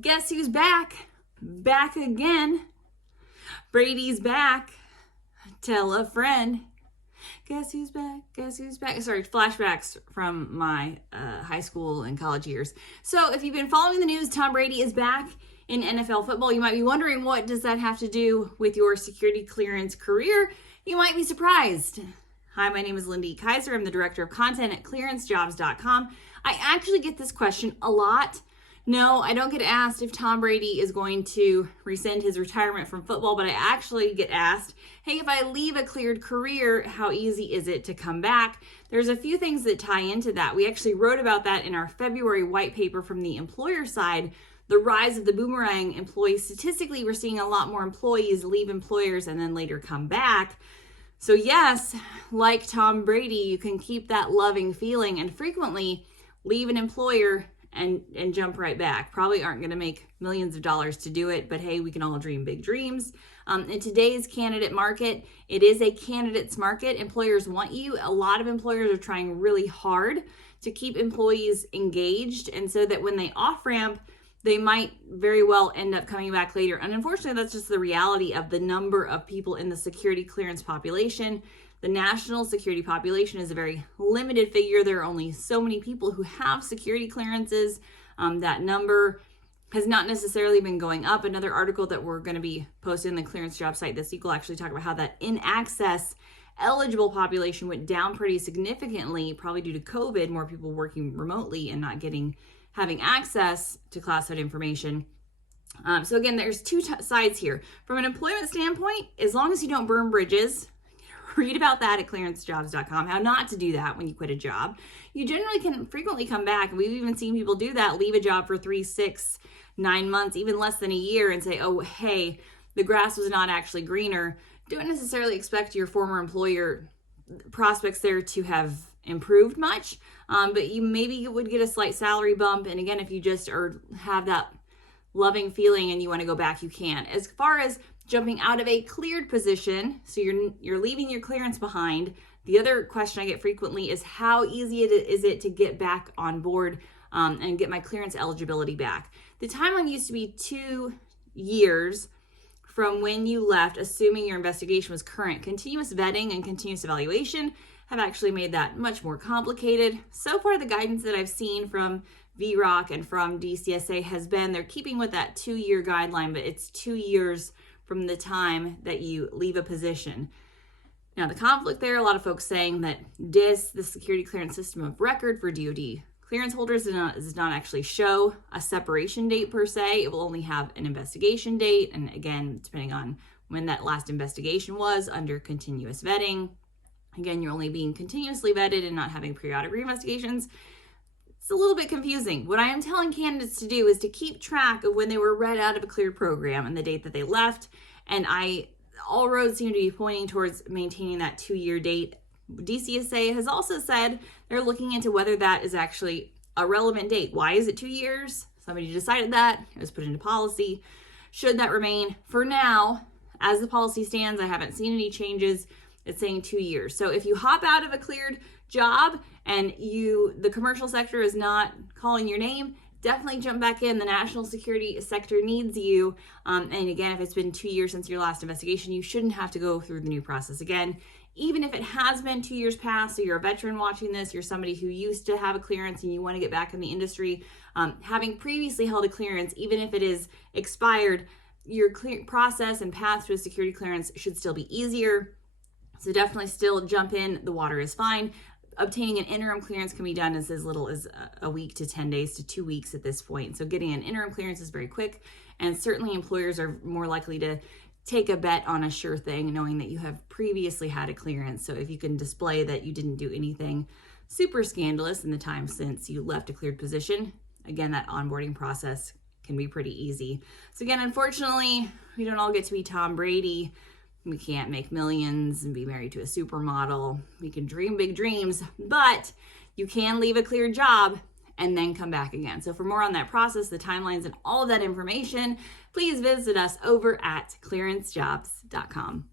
guess who's back? Back again. Brady's back. Tell a friend. Guess who's back? Guess who's back? Sorry, flashbacks from my high school and college years. So if you've been following the news, Tom Brady is back in NFL football. You might be wondering, what does that have to do with your security clearance career? You might be surprised. Hi, my name is Lindy Kaiser. I'm the director of content at clearancejobs.com. I actually get this question a lot. No, I don't get asked if Tom Brady is going to rescind his retirement from football, but I actually get asked, hey, if I leave a cleared career, how easy is it to come back? There's a few things that tie into that. We actually wrote about that in our February white paper from the employer side, the rise of the boomerang employee. Statistically, we're seeing a lot more employees leave employers and then later come back. So yes, like Tom Brady, you can keep that loving feeling and frequently leave an employer and jump right back. Probably aren't going to make millions of dollars to do it, but hey, we can all dream big dreams. In today's candidate market, it is a candidate's market. Employers want you. A lot of employers are trying really hard to keep employees engaged, and so that when they off-ramp, they might very well end up coming back later. And unfortunately, that's just the reality of the number of people in the security clearance population. The national security population is a very limited figure. There are only so many people who have security clearances. That number has not necessarily been going up. Another article that we're going to be posting on the clearance job site this week will actually talk about how that in-access eligible population went down pretty significantly, probably due to COVID, more people working remotely and not having access to classified information. So again, there's two sides here. From an employment standpoint, as long as you don't burn bridges, read about that at clearancejobs.com, how not to do that when you quit a job. You generally can frequently come back, and we've even seen people do that, leave a job for 3, 6, 9 months, even less than a year, and say, oh, hey, the grass was not actually greener. Don't necessarily expect your former employer prospects there to have improved much, but you maybe would get a slight salary bump. And again, if you just have that loving feeling and you want to go back, you can. As far as jumping out of a cleared position, so you're leaving your clearance behind, the other question I get frequently is how easy is it to get back on board and get my clearance eligibility back. The timeline used to be 2 years from when you left, assuming your investigation was current. Continuous vetting and continuous evaluation have actually made that much more complicated. So far, the guidance that I've seen from VROC and from DCSA has been they're keeping with that 2-year guideline, but it's 2 years from the time that you leave a position. Now, the conflict there, a lot of folks saying that DIS, the security clearance system of record for DoD clearance holders, does not actually show a separation date per se. It will only have an investigation date. And again, depending on when that last investigation was under continuous vetting. Again, you're only being continuously vetted and not having periodic reinvestigations. It's a little bit confusing. What I am telling candidates to do is to keep track of when they were read out of a cleared program and the date that they left. And all roads seem to be pointing towards maintaining that 2-year date. DCSA has also said they're looking into whether that is actually a relevant date. Why is it 2 years? Somebody decided that. It was put into policy. Should that remain? For now, as the policy stands, I haven't seen any changes. It's saying 2 years. So if you hop out of a cleared job and the commercial sector is not calling your name, definitely jump back in. The national security sector needs you. And again, if it's been 2 years since your last investigation, you shouldn't have to go through the new process again. Even if it has been 2 years past, so you're a veteran watching this, you're somebody who used to have a clearance and you want to get back in the industry, having previously held a clearance, even if it is expired, your process and path to a security clearance should still be easier. So definitely still jump in. The water is fine. Obtaining an interim clearance can be done as little as a week to 10 days to 2 weeks at this point. So getting an interim clearance is very quick, and certainly employers are more likely to take a bet on a sure thing, knowing that you have previously had a clearance. So if you can display that you didn't do anything super scandalous in the time since you left a cleared position, again, that onboarding process can be pretty easy. So again, unfortunately, we don't all get to be Tom Brady. We can't make millions and be married to a supermodel. We can dream big dreams, but you can leave a cleared job and then come back again. So for more on that process, the timelines, and all of that information, please visit us over at clearancejobs.com.